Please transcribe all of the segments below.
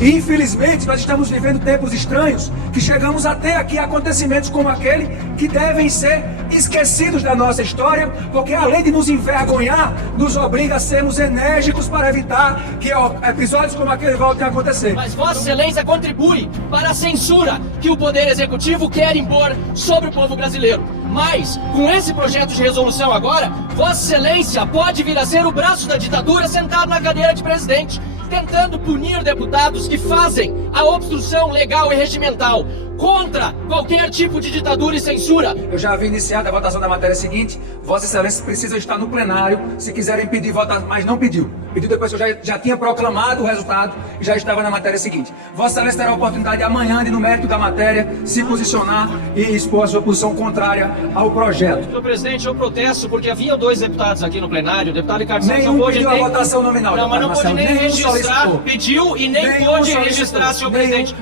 E infelizmente nós estamos vivendo tempos estranhos, que chegamos até aqui a acontecimentos como aquele que devem ser esquecidos da nossa história, porque além de nos envergonhar, nos obriga a sermos enérgicos para evitar que episódios como aquele voltem a acontecer. Mas Vossa Excelência contribui para a censura que o Poder Executivo quer impor sobre o povo brasileiro. Mas, com esse projeto de resolução agora, Vossa Excelência pode vir a ser o braço da ditadura sentado na cadeira de presidente, tentando punir deputados que fazem a obstrução legal e regimental contra qualquer tipo de ditadura e censura. Eu já havia iniciado a votação da matéria seguinte. Vossa Excelência precisa estar no plenário se quiserem pedir votação, mas não pediu. Pediu depois que eu já tinha proclamado o resultado e já estava na matéria seguinte. Vossa Excelência terá a oportunidade amanhã de, no mérito da matéria, se posicionar e expor a sua posição contrária ao projeto. Senhor presidente, eu protesto porque havia 2 deputados aqui no plenário. O deputado Ricardo Santos Nenhum pediu a votação nominal. Não, mas não pôde nem registrar. Pediu e nem pôde registrar, senhor presidente.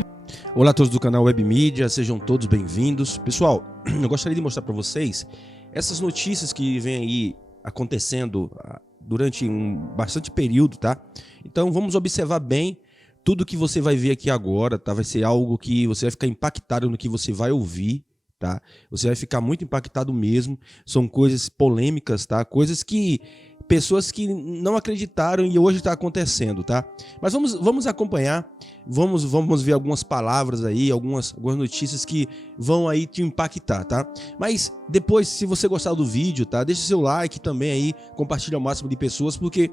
Olá a todos do canal Web Mídia, sejam todos bem-vindos. Pessoal, eu gostaria de mostrar para vocês essas notícias que vêm aí acontecendo durante bastante período, tá? Então vamos observar bem tudo que você vai ver aqui agora, tá? Vai ser algo que você vai ficar impactado no que você vai ouvir, tá? Você vai ficar muito impactado mesmo. São coisas polêmicas, tá? Coisas que pessoas que não acreditaram e hoje está acontecendo, tá? Mas vamos acompanhar, vamos ver algumas palavras aí, algumas notícias que vão aí te impactar, tá? Mas depois, se você gostar do vídeo, tá? Deixa seu like também aí, compartilha ao máximo de pessoas, porque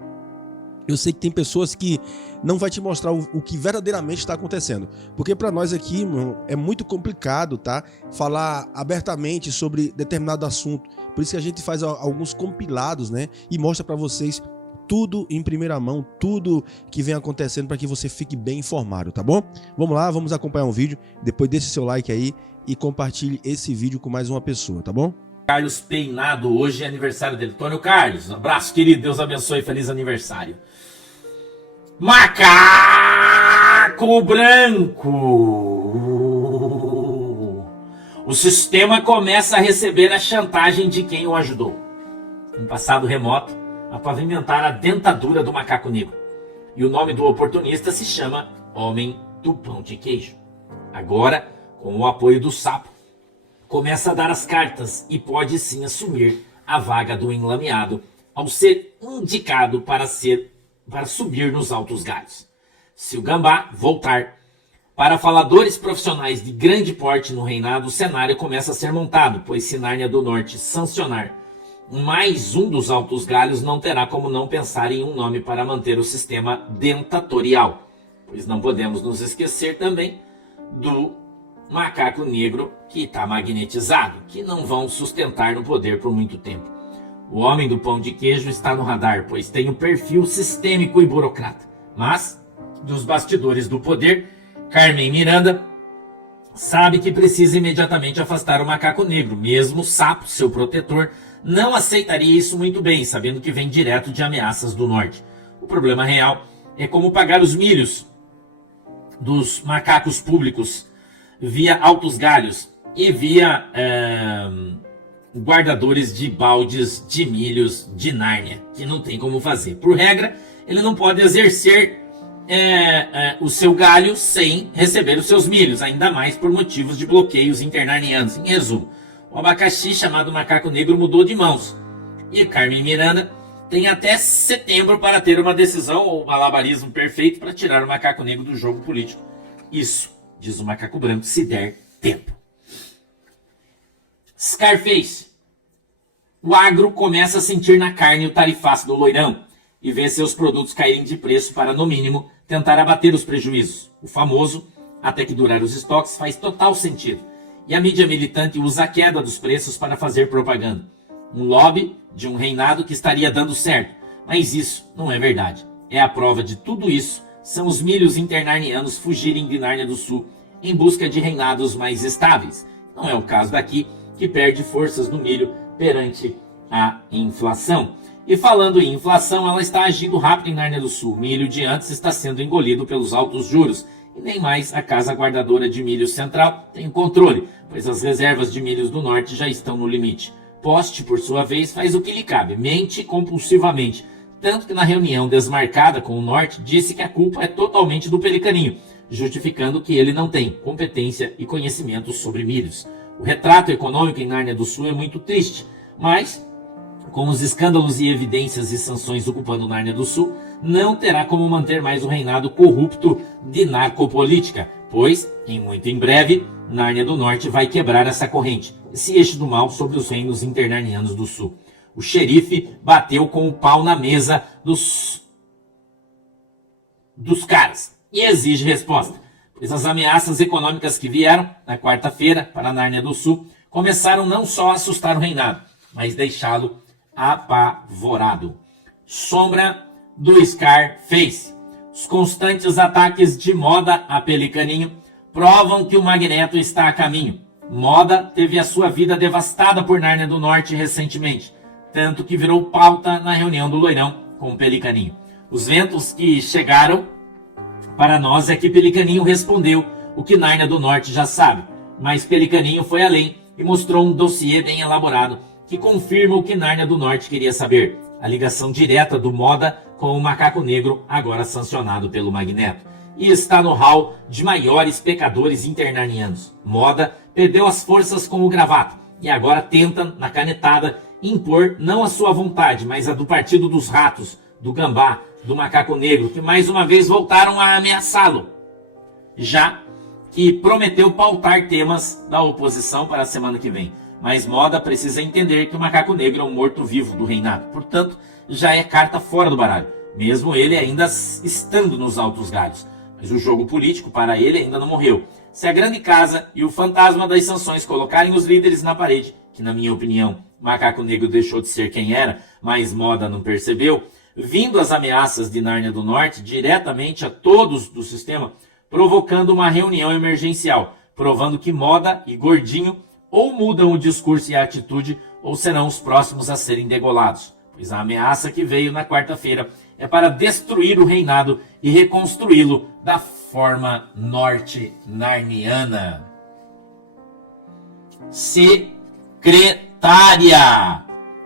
eu sei que tem pessoas que não vai te mostrar o que verdadeiramente está acontecendo. Porque para nós aqui, irmão, é muito complicado, tá? Falar abertamente sobre determinado assunto. Por isso que a gente faz alguns compilados, né? E mostra para vocês tudo em primeira mão, tudo que vem acontecendo para que você fique bem informado, tá bom? Vamos lá, vamos acompanhar um vídeo. Depois deixe seu like aí e compartilhe esse vídeo com mais uma pessoa, tá bom? Carlos Peinado, hoje é aniversário dele. Antônio Carlos, um abraço, querido, Deus abençoe, feliz aniversário. Macaco branco. O sistema começa a receber a chantagem de quem o ajudou. Um passado remoto, a pavimentar a dentadura do macaco negro. E o nome do oportunista se chama Homem do Pão de Queijo. Agora, com o apoio do sapo, começa a dar as cartas e pode sim assumir a vaga do enlameado ao ser indicado para subir nos altos galhos. Se o gambá voltar, para faladores profissionais de grande porte no reinado, o cenário começa a ser montado, pois se Nárnia do Norte sancionar mais um dos altos galhos, não terá como não pensar em um nome para manter o sistema dentatorial, pois não podemos nos esquecer também do macaco negro que está magnetizado, que não vão sustentar no poder por muito tempo. O homem do pão de queijo está no radar, pois tem um perfil sistêmico e burocrata. Mas, dos bastidores do poder, Carmen Miranda sabe que precisa imediatamente afastar o macaco negro. Mesmo o sapo, seu protetor, não aceitaria isso muito bem, sabendo que vem direto de ameaças do norte. O problema real é como pagar os milhos dos macacos públicos via altos galhos e via guardadores de baldes de milhos de Nárnia, que não tem como fazer. Por regra, ele não pode exercer o seu galho sem receber os seus milhos, ainda mais por motivos de bloqueios internarnianos. Em resumo, o abacaxi chamado macaco negro mudou de mãos e Carmen Miranda tem até setembro para ter uma decisão ou malabarismo perfeito para tirar o macaco negro do jogo político. Isso, diz o macaco branco, se der tempo. Scarface. O agro começa a sentir na carne o tarifaço do loirão e vê seus produtos caírem de preço para, no mínimo, tentar abater os prejuízos. O famoso, até que durar os estoques, faz total sentido. E a mídia militante usa a queda dos preços para fazer propaganda. Um lobby de um reinado que estaria dando certo. Mas isso não é verdade. É a prova de tudo isso. São os milhos internarnianos fugirem de Nárnia do Sul em busca de reinados mais estáveis. Não é o caso daqui, que perde forças no milho perante a inflação. E falando em inflação, ela está agindo rápido em Nárnia do Sul. O milho de antes está sendo engolido pelos altos juros. E nem mais a Casa Guardadora de Milho Central tem controle, pois as reservas de milhos do Norte já estão no limite. Poste, por sua vez, faz o que lhe cabe, mente compulsivamente, Tanto que na reunião desmarcada com o Norte, disse que a culpa é totalmente do Pelicaninho, justificando que ele não tem competência e conhecimento sobre milhos. O retrato econômico em Nárnia do Sul é muito triste, mas, com os escândalos e evidências e sanções ocupando Nárnia do Sul, não terá como manter mais o reinado corrupto de narcopolítica, pois, muito em breve, Nárnia do Norte vai quebrar essa corrente, esse eixo do mal sobre os reinos internarnianos do Sul. O xerife bateu com o pau na mesa dos caras e exige resposta, pois as ameaças econômicas que vieram na quarta-feira para Nárnia do Sul começaram não só a assustar o reinado, mas deixá-lo apavorado. Sombra do Scarface. Os constantes ataques de Moda a Pelicaninho provam que o Magneto está a caminho. Moda teve a sua vida devastada por Nárnia do Norte recentemente, tanto que virou pauta na reunião do Loirão com o Pelicaninho. Os ventos que chegaram para nós é que Pelicaninho respondeu o que Nárnia do Norte já sabe, mas Pelicaninho foi além e mostrou um dossiê bem elaborado que confirma o que Nárnia do Norte queria saber, a ligação direta do Moda com o Macaco Negro, agora sancionado pelo Magneto. E está no hall de maiores pecadores internarnianos. Moda perdeu as forças com o Gravata e agora tenta, na canetada, impor não a sua vontade, mas a do Partido dos Ratos, do Gambá, do Macaco Negro, que mais uma vez voltaram a ameaçá-lo, já que prometeu pautar temas da oposição para a semana que vem. Mas Moda precisa entender que o Macaco Negro é um morto-vivo do reinado, portanto, já é carta fora do baralho, mesmo ele ainda estando nos altos galhos. Mas o jogo político para ele ainda não morreu. Se a grande casa e o fantasma das sanções colocarem os líderes na parede, que na minha opinião, Macaco Negro deixou de ser quem era, mas Moda não percebeu, vindo as ameaças de Nárnia do Norte diretamente a todos do sistema, provocando uma reunião emergencial, provando que Moda e Gordinho ou mudam o discurso e a atitude, ou serão os próximos a serem degolados. Pois a ameaça que veio na quarta-feira é para destruir o reinado e reconstruí-lo da forma norte-narniana. Secretária.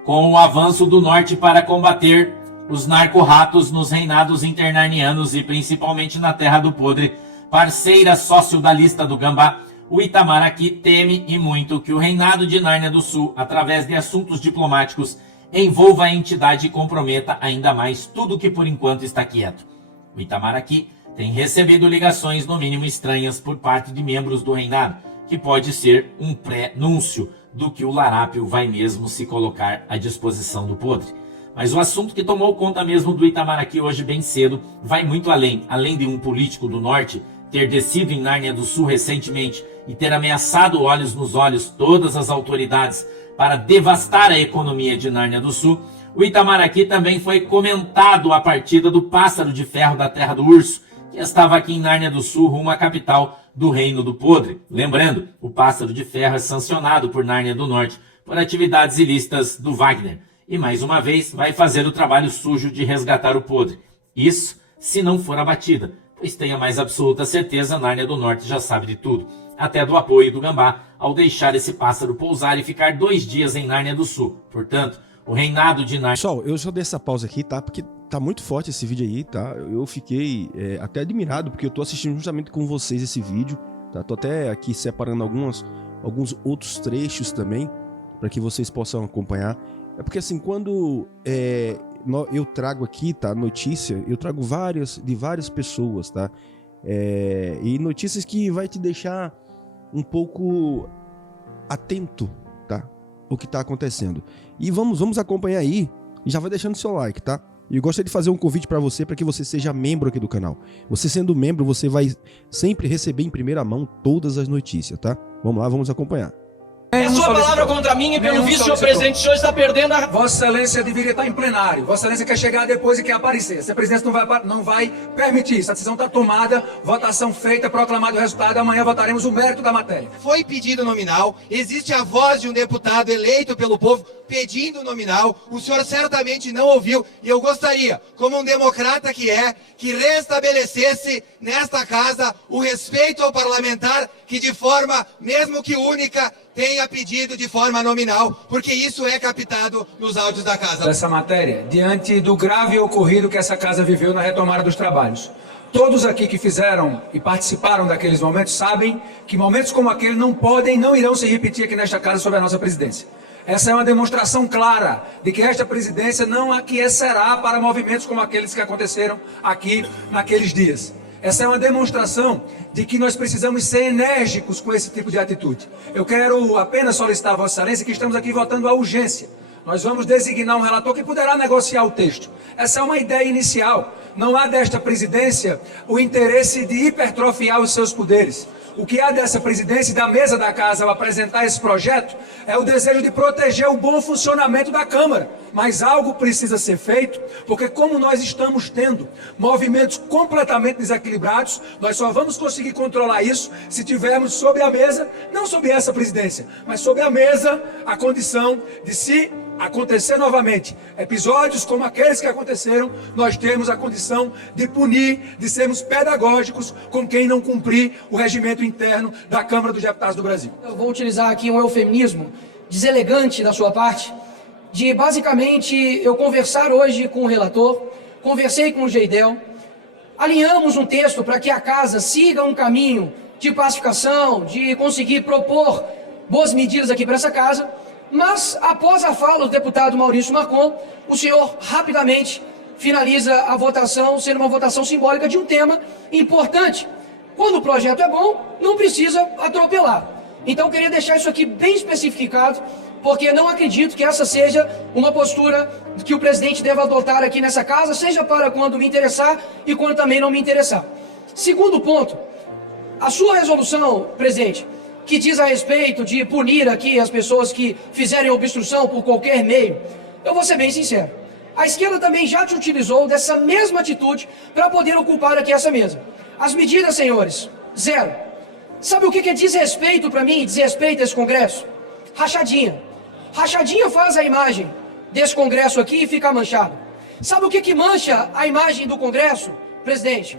Com o avanço do norte para combater os narco-ratos nos reinados internarnianos e principalmente na Terra do Podre, parceira sócio da lista do Gambá, o Itamaraty teme e muito que o reinado de Nárnia do Sul, através de assuntos diplomáticos, envolva a entidade e comprometa ainda mais tudo que por enquanto está quieto. O Itamaraty tem recebido ligações no mínimo estranhas por parte de membros do reinado, que pode ser um pré-núncio do que o Larápio vai mesmo se colocar à disposição do Podre. Mas o assunto que tomou conta mesmo do Itamaraty hoje bem cedo vai muito além de um político do norte ter descido em Nárnia do Sul recentemente e ter ameaçado olhos nos olhos todas as autoridades para devastar a economia de Nárnia do Sul. O Itamaraty também foi comentado a partida do Pássaro de Ferro da Terra do Urso, que estava aqui em Nárnia do Sul, rumo à capital do Reino do Podre. Lembrando, o Pássaro de Ferro é sancionado por Nárnia do Norte por atividades ilícitas do Wagner. E mais uma vez vai fazer o trabalho sujo de resgatar o Podre. Isso se não for abatida, pois tenha mais absoluta certeza, Nárnia do Norte já sabe de tudo. Até do apoio do Gambá ao deixar esse pássaro pousar e ficar 2 dias em Nárnia do Sul. Portanto, o reinado de Nárnia... Pessoal, eu só dei essa pausa aqui, tá? Porque tá muito forte esse vídeo aí, tá? Eu fiquei até admirado, porque eu tô assistindo justamente com vocês esse vídeo, tá? Tô até aqui separando alguns outros trechos também, para que vocês possam acompanhar. É porque assim, quando eu trago aqui, tá, notícia, eu trago de várias pessoas, tá? E notícias que vai te deixar um pouco atento, tá? O que tá acontecendo. E vamos acompanhar aí, e já vai deixando seu like, tá? E eu gostaria de fazer um convite para você, para que você seja membro aqui do canal. Você sendo membro, você vai sempre receber em primeira mão todas as notícias, tá? Vamos lá, vamos acompanhar. É sua palavra contra mim e pelo visto, senhor presidente, o senhor está perdendo a... Vossa Excelência deveria estar em plenário. Vossa Excelência quer chegar depois e quer aparecer. Se a presidência não vai permitir, essa decisão está tomada, votação feita, proclamado o resultado, amanhã votaremos o mérito da matéria. Foi pedido nominal, existe a voz de um deputado eleito pelo povo pedindo nominal, o senhor certamente não ouviu, e eu gostaria, como um democrata que é, que restabelecesse nesta casa o respeito ao parlamentar que de forma, mesmo que única, tenha pedido pedido de forma nominal, porque isso é captado nos áudios da casa. Dessa matéria, diante do grave ocorrido que essa casa viveu na retomada dos trabalhos. Todos aqui que fizeram e participaram daqueles momentos sabem que momentos como aquele não podem e não irão se repetir aqui nesta casa sob a nossa presidência. Essa é uma demonstração clara de que esta presidência não aquecerá para movimentos como aqueles que aconteceram aqui naqueles dias. Essa é uma demonstração de que nós precisamos ser enérgicos com esse tipo de atitude. Eu quero apenas solicitar a Vossa Excelência que estamos aqui votando a urgência. Nós vamos designar um relator que poderá negociar o texto. Essa é uma ideia inicial. Não há desta presidência o interesse de hipertrofiar os seus poderes. O que há dessa presidência e da mesa da casa ao apresentar esse projeto é o desejo de proteger o bom funcionamento da Câmara. Mas algo precisa ser feito, porque como nós estamos tendo movimentos completamente desequilibrados, nós só vamos conseguir controlar isso se tivermos sobre a mesa, não sobre essa presidência, mas sobre a mesa, a condição de se acontecer novamente episódios como aqueles que aconteceram, nós temos a condição de punir, de sermos pedagógicos com quem não cumprir o regimento interno da Câmara dos Deputados do Brasil. Eu vou utilizar aqui um eufemismo deselegante da sua parte, de basicamente eu conversar hoje com o relator, conversei com o Geidel, alinhamos um texto para que a casa siga um caminho de pacificação, de conseguir propor boas medidas aqui para essa casa. Mas, após a fala do deputado Maurício Marcon, o senhor rapidamente finaliza a votação, sendo uma votação simbólica de um tema importante. Quando o projeto é bom, não precisa atropelar. Então, eu queria deixar isso aqui bem especificado, porque não acredito que essa seja uma postura que o presidente deve adotar aqui nessa casa, seja para quando me interessar e quando também não me interessar. Segundo ponto, a sua resolução, presidente, que diz a respeito de punir aqui as pessoas que fizerem obstrução por qualquer meio, eu vou ser bem sincero. A esquerda também já te utilizou dessa mesma atitude para poder ocupar aqui essa mesa. As medidas, senhores, zero. Sabe o que é desrespeito para mim, desrespeito a esse Congresso? Rachadinha. Rachadinha faz a imagem desse Congresso aqui e fica manchado. Sabe o que mancha a imagem do Congresso, presidente?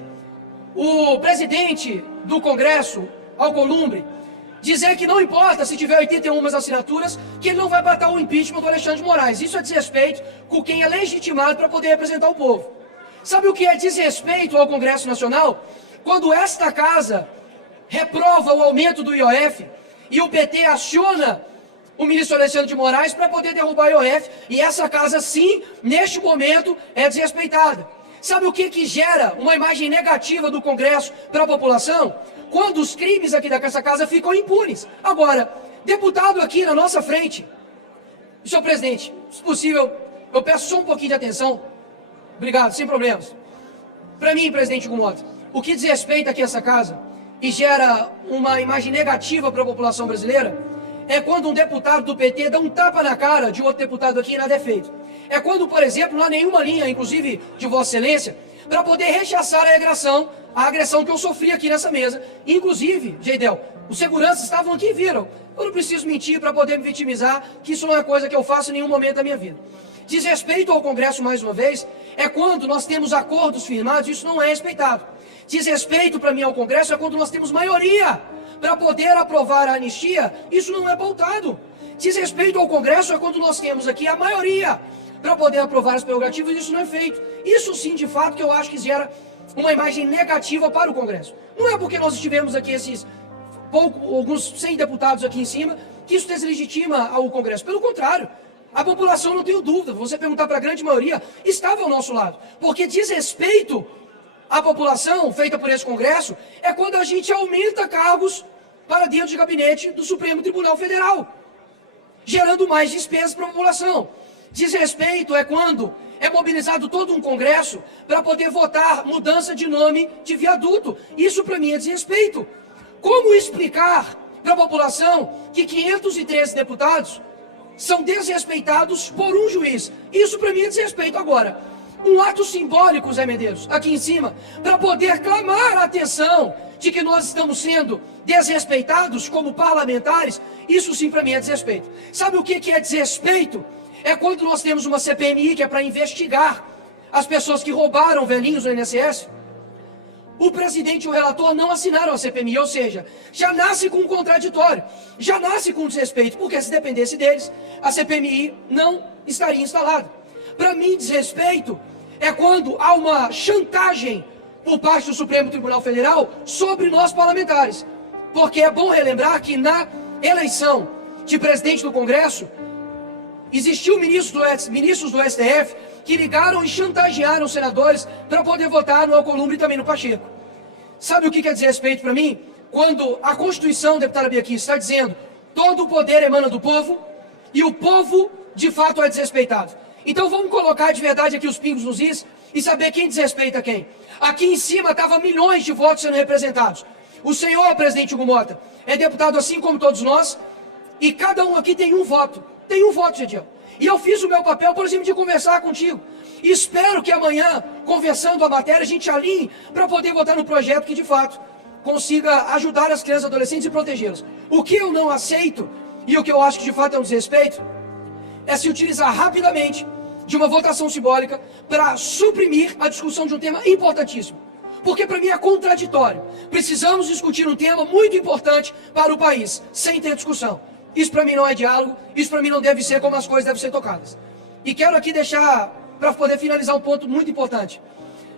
O presidente do Congresso, Alcolumbre, dizer que não importa se tiver 81 assinaturas, que ele não vai bater o impeachment do Alexandre de Moraes. Isso é desrespeito com quem é legitimado para poder representar o povo. Sabe o que é desrespeito ao Congresso Nacional? Quando esta casa reprova o aumento do IOF e o PT aciona o ministro Alexandre de Moraes para poder derrubar o IOF, e essa casa, sim, neste momento, é desrespeitada. Sabe o que gera uma imagem negativa do Congresso para a população? Quando os crimes aqui dessa casa ficam impunes. Agora, deputado aqui na nossa frente, senhor presidente, se possível, eu peço só um pouquinho de atenção. Obrigado, sem problemas. Para mim, presidente Gumota, o que desrespeita aqui essa casa e gera uma imagem negativa para a população brasileira é quando um deputado do PT dá um tapa na cara de outro deputado aqui e nada é feito. É quando, por exemplo, não há nenhuma linha, inclusive de Vossa Excelência, para poder rechaçar a agressão que eu sofri aqui nessa mesa. Inclusive, Geidel, os seguranças estavam aqui e viram. Eu não preciso mentir para poder me vitimizar, que isso não é coisa que eu faço em nenhum momento da minha vida. Desrespeito ao Congresso, mais uma vez, é quando nós temos acordos firmados, isso não é respeitado. Desrespeito para mim ao Congresso é quando nós temos maioria para poder aprovar a anistia, isso não é pautado. Desrespeito ao Congresso é quando nós temos aqui a maioria para poder aprovar as prerrogativas, isso não é feito. Isso sim, de fato, que eu acho que gera uma imagem negativa para o Congresso. Não é porque nós estivemos aqui alguns 100 deputados aqui em cima, que isso deslegitima o Congresso. Pelo contrário, a população, não tenho dúvida, você perguntar para a grande maioria, estava ao nosso lado. Porque desrespeito à população feita por esse Congresso é quando a gente aumenta cargos para dentro de gabinete do Supremo Tribunal Federal, gerando mais despesas para a população. Desrespeito é quando é mobilizado todo um Congresso para poder votar mudança de nome de viaduto. Isso para mim é desrespeito. Como explicar para a população que 513 deputados são desrespeitados por um juiz? Isso para mim é desrespeito. Agora, um ato simbólico, Zé Medeiros, aqui em cima, para poder clamar a atenção de que nós estamos sendo desrespeitados como parlamentares, isso sim para mim é desrespeito. Sabe o que é desrespeito? É quando nós temos uma CPMI que é para investigar as pessoas que roubaram velhinhos no INSS. o presidente e o relator não assinaram a CPMI, ou seja, já nasce com um contraditório, já nasce com desrespeito, porque se dependesse deles, a CPMI não estaria instalada. Para mim, desrespeito é quando há uma chantagem por parte do Supremo Tribunal Federal sobre nós parlamentares, porque é bom relembrar que na eleição de presidente do Congresso, existiu ministros do STF que ligaram e chantagearam os senadores para poder votar no Alcolumbre e também no Pacheco. Sabe o que quer dizer respeito para mim? Quando a Constituição, deputada Bia Kicis, está dizendo todo o poder emana do povo e o povo, de fato, é desrespeitado. Então vamos colocar de verdade aqui os pingos nos is e saber quem desrespeita quem. Aqui em cima estavam milhões de votos sendo representados. O senhor, presidente Hugo Mota, é deputado assim como todos nós e cada um aqui tem um voto. Tem um voto, Gediel. E eu fiz o meu papel, por exemplo, de conversar contigo. E espero que amanhã, conversando a matéria, a gente alinhe para poder votar no projeto que, de fato, consiga ajudar as crianças e adolescentes e protegê-las. O que eu não aceito, e o que eu acho que, de fato, é um desrespeito, é se utilizar rapidamente de uma votação simbólica para suprimir a discussão de um tema importantíssimo. Porque, para mim, é contraditório. Precisamos discutir um tema muito importante para o país, sem ter discussão. Isso para mim não é diálogo, isso para mim não deve ser como as coisas devem ser tocadas. E quero aqui deixar, para poder finalizar, um ponto muito importante.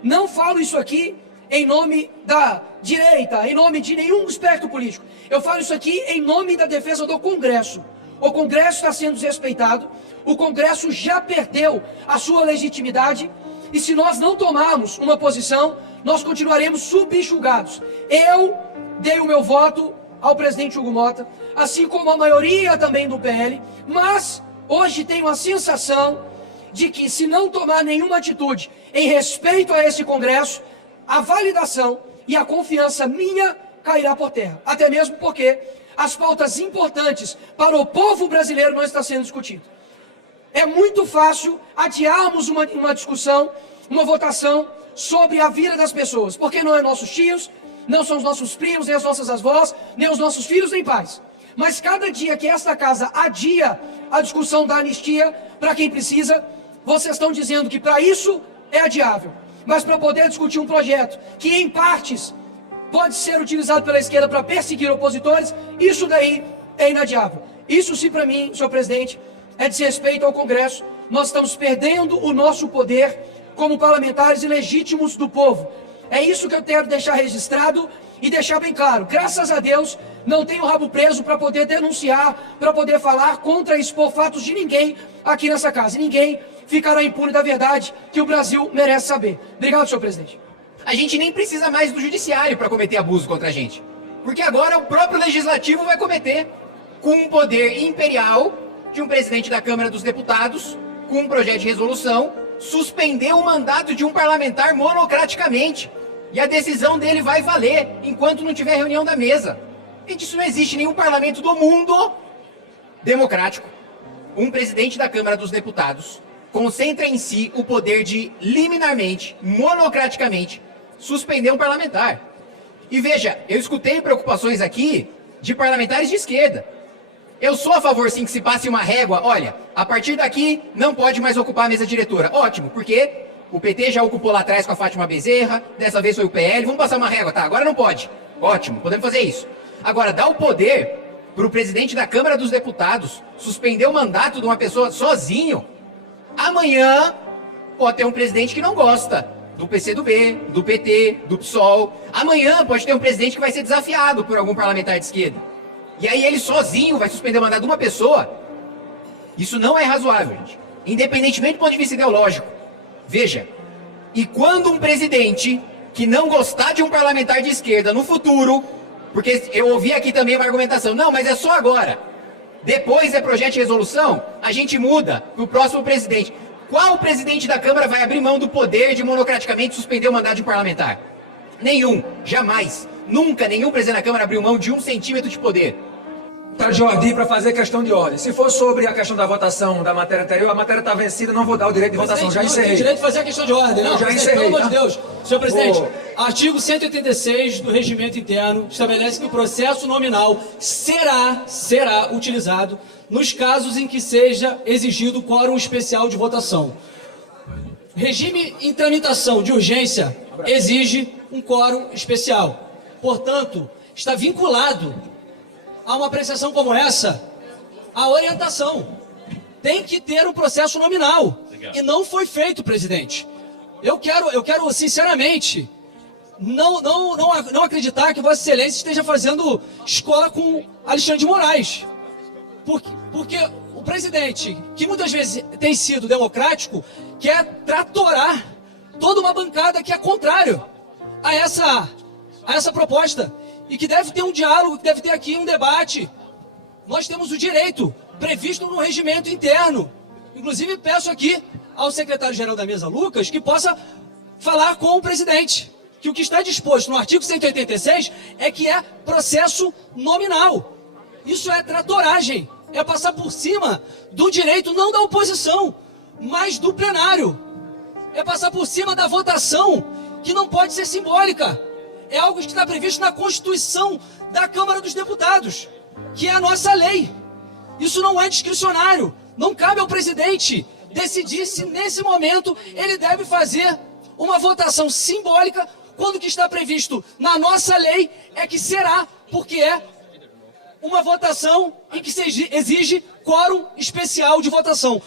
Não falo isso aqui em nome da direita, em nome de nenhum espectro político. Eu falo isso aqui em nome da defesa do Congresso. O Congresso está sendo desrespeitado, o Congresso já perdeu a sua legitimidade, e se nós não tomarmos uma posição, nós continuaremos subjugados. Eu dei o meu voto ao presidente Hugo Mota, assim como a maioria também do PL, mas hoje tenho a sensação de que, se não tomar nenhuma atitude em respeito a esse Congresso, a validação e a confiança minha cairá por terra. Até mesmo porque as pautas importantes para o povo brasileiro não estão sendo discutidas. É muito fácil adiarmos uma discussão, uma votação sobre a vida das pessoas, porque não é nossos tios, não são os nossos primos, nem as nossas avós, nem os nossos filhos, nem pais. Mas cada dia que esta casa adia a discussão da anistia para quem precisa, vocês estão dizendo que para isso é adiável. Mas para poder discutir um projeto que, em partes, pode ser utilizado pela esquerda para perseguir opositores, isso daí é inadiável. Isso sim, para mim, senhor presidente, é desrespeito ao Congresso. Nós estamos perdendo o nosso poder como parlamentares ilegítimos do povo. É isso que eu quero deixar registrado e deixar bem claro. Graças a Deus, não tenho rabo preso para poder denunciar, para poder falar contra e expor fatos de ninguém aqui nessa casa. E ninguém ficará impune da verdade que o Brasil merece saber. Obrigado, senhor presidente. A gente nem precisa mais do judiciário para cometer abuso contra a gente. Porque agora o próprio legislativo vai cometer, com um poder imperial de um presidente da Câmara dos Deputados, com um projeto de resolução, suspender o mandato de um parlamentar monocraticamente. E a decisão dele vai valer enquanto não tiver reunião da mesa. Gente, isso não existe em nenhum parlamento do mundo democrático. Um presidente da Câmara dos Deputados concentra em si o poder de, liminarmente, monocraticamente, suspender um parlamentar. E veja, eu escutei preocupações aqui de parlamentares de esquerda. Eu sou a favor, sim, que se passe uma régua. Olha, a partir daqui não pode mais ocupar a mesa diretora. Ótimo, porque o PT já ocupou lá atrás com a Fátima Bezerra, dessa vez foi o PL, vamos passar uma régua, tá? Agora não pode. Ótimo, podemos fazer isso. Agora, dá o poder para o presidente da Câmara dos Deputados suspender o mandato de uma pessoa sozinho. Amanhã pode ter um presidente que não gosta do PCdoB, do PT, do PSOL. Amanhã pode ter um presidente que vai ser desafiado por algum parlamentar de esquerda. E aí ele sozinho vai suspender o mandato de uma pessoa. Isso não é razoável, gente. Independentemente do ponto de vista ideológico. Veja, e quando um presidente que não gostar de um parlamentar de esquerda no futuro, porque eu ouvi aqui também uma argumentação, não, mas é só agora. Depois é projeto de resolução, a gente muda para o próximo presidente. Qual presidente da Câmara vai abrir mão do poder de monocraticamente suspender o mandato de um parlamentar? Nenhum, jamais. Nunca nenhum presidente da Câmara abriu mão de 1 centímetro de poder. Tá de ordem para fazer questão de ordem. Se for sobre a questão da votação da matéria anterior, a matéria está vencida, não vou dar o direito de votação. Já encerrei. Tem direito de fazer a questão de ordem, não? Já encerrei. Pelo amor de Deus. Senhor presidente, Ô. artigo 186 do Regimento Interno estabelece que o processo nominal será utilizado nos casos em que seja exigido quórum especial de votação. Regime em tramitação de urgência exige um quórum especial. Portanto, está vinculado a uma apreciação como essa a orientação. Tem que ter um processo nominal. E não foi feito, presidente. Eu quero sinceramente, não acreditar que Vossa Excelência esteja fazendo escola com Alexandre de Moraes. Porque o presidente, que muitas vezes tem sido democrático, quer tratorar toda uma bancada que é contrário a essa proposta. E que deve ter um diálogo, que deve ter aqui um debate. Nós temos o direito previsto no regimento interno. Inclusive, peço aqui ao secretário-geral da mesa, Lucas, que possa falar com o presidente. Que o que está disposto no artigo 186 é que é processo nominal. Isso é tratoragem. É passar por cima do direito não da oposição, mas do plenário. É passar por cima da votação, que não pode ser simbólica. É algo que está previsto na Constituição da Câmara dos Deputados, que é a nossa lei. Isso não é discricionário. Não cabe ao presidente decidir se nesse momento ele deve fazer uma votação simbólica, quando o que está previsto na nossa lei é que será, porque é uma votação em que se exige quórum especial de votação.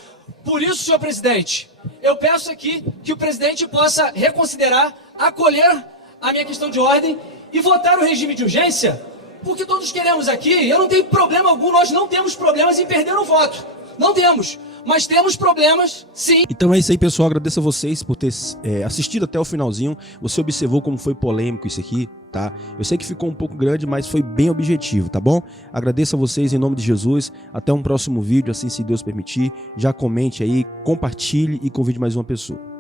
Por isso, senhor presidente, eu peço aqui que o presidente possa reconsiderar, acolher a minha questão de ordem e votar o regime de urgência, porque todos queremos aqui, eu não tenho problema algum, nós não temos problemas em perder o voto. Não temos, mas temos problemas, sim. Então é isso aí, pessoal. Agradeço a vocês por ter assistido até o finalzinho. Você observou como foi polêmico isso aqui, tá? Eu sei que ficou um pouco grande, mas foi bem objetivo, tá bom? Agradeço a vocês em nome de Jesus. Até um próximo vídeo, assim se Deus permitir. Já comente aí, compartilhe e convide mais uma pessoa.